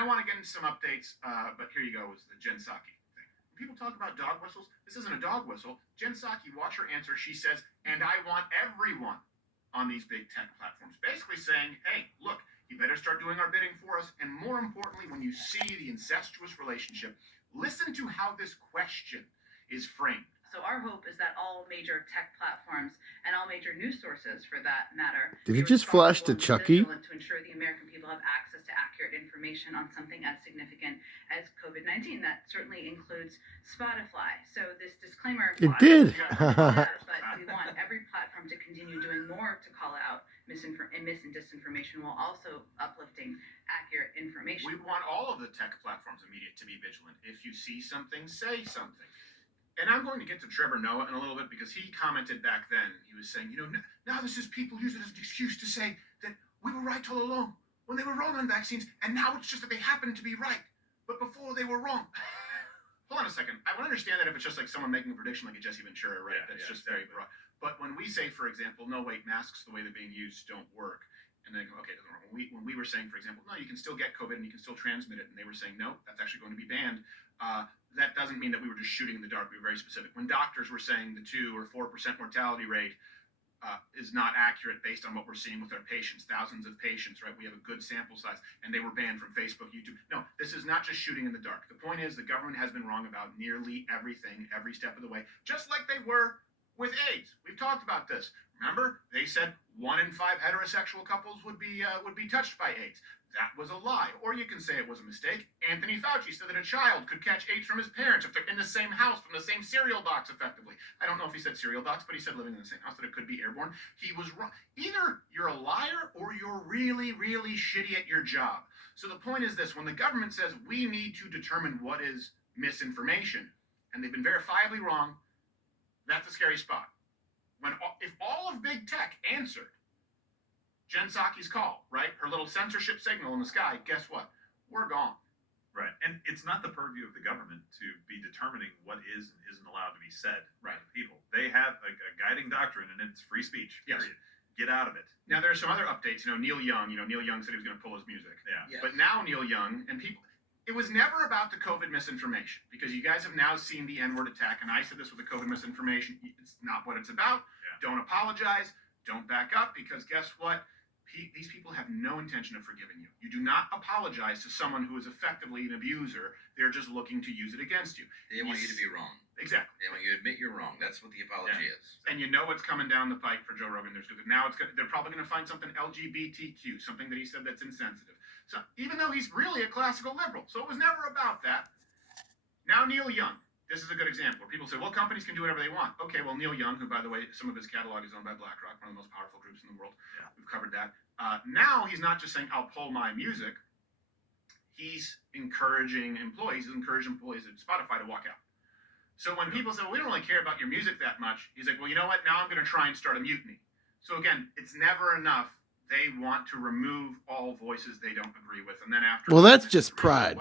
I want to get into some updates, but here you go, is the Jen Psaki thing. When people talk about dog whistles, this isn't a dog whistle. Jen Psaki, watch her answer. She says, and I want everyone on these big tech platforms, basically saying, hey, look, you better start doing our bidding for us. And more importantly, when you see the incestuous relationship, listen to how this question is framed. So our hope is that all major tech platforms and all major news sources, for that matter, did he just flash to Chucky? To ensure the American people have access to accurate information on something as significant as COVID-19. That certainly includes Spotify. So this disclaimer. It did. But we want every platform to continue doing more to call out mis and disinformation while also uplifting accurate information. We want all of the tech platforms and media to be vigilant. If you see something, say something. And I'm going to get to Trevor Noah in a little bit because he commented back then. He was saying, now this is people use it as an excuse to say that we were right all along when they were wrong on vaccines, and now it's just that they happen to be right. But before they were wrong. Hold on a second. I would understand that if it's just like someone making a prediction like a Jesse Ventura, right? That's just very broad. But when we say, for example, no, wait, masks the way they're being used don't work. And then go, okay, it doesn't work. When we were saying, for example, no, you can still get COVID and you can still transmit it. And they were saying, no, that's actually going to be banned. That doesn't mean that we were just shooting in the dark. We were very specific. When doctors were saying the 2 or 4% mortality rate is not accurate based on what we're seeing with our patients, thousands of patients, right? We have a good sample size, and they were banned from Facebook, YouTube. No, this is not just shooting in the dark. The point is the government has been wrong about nearly everything, every step of the way, just like they were with AIDS. We've talked about this. Remember, they said 1 in 5 heterosexual couples would be touched by AIDS. That was a lie. Or you can say it was a mistake. Anthony Fauci said that a child could catch AIDS from his parents if they're in the same house, from the same cereal box, effectively. I don't know if he said cereal box, but he said living in the same house, that it could be airborne. He was wrong. Either you're a liar or you're really, really shitty at your job. So the point is this. When the government says we need to determine what is misinformation, and they've been verifiably wrong, that's a scary spot. If all of big tech answered Jen Psaki's call, right? Her little censorship signal in the sky, guess what? We're gone. Right. And it's not the purview of the government to be determining what is and isn't allowed to be said by the people. They have a guiding doctrine, and it's free speech. Yes. Period. Get out of it. Now, there are some other updates. Neil Young said he was going to pull his music. Yeah. Yes. But now Neil Young and people, it was never about the COVID misinformation, because you guys have now seen the N-word attack, and I said this with the COVID misinformation. It's not what it's about. Yeah. Don't apologize. Don't back up, because guess what? These people have no intention of forgiving you. You do not apologize to someone who is effectively an abuser. They're just looking to use it against you. They want you to be wrong. Exactly. They want you to admit you're wrong. That's what the apology is. And you know what's coming down the pike for Joe Rogan. Now they're probably going to find something LGBTQ, something that he said that's insensitive. So even though he's really a classical liberal, so it was never about that. Now Neil Young. This is a good example where people say, well, companies can do whatever they want. Okay, well, Neil Young, who, by the way, some of his catalog is owned by BlackRock, one of the most powerful groups in the world. Yeah. We've covered that. Now he's not just saying, I'll pull my music. He's encouraging employees at Spotify to walk out. So when people say, well, we don't really care about your music that much, he's like, well, you know what? Now I'm going to try and start a mutiny. So again, it's never enough. They want to remove all voices they don't agree with. And then after... Well, that's just pride.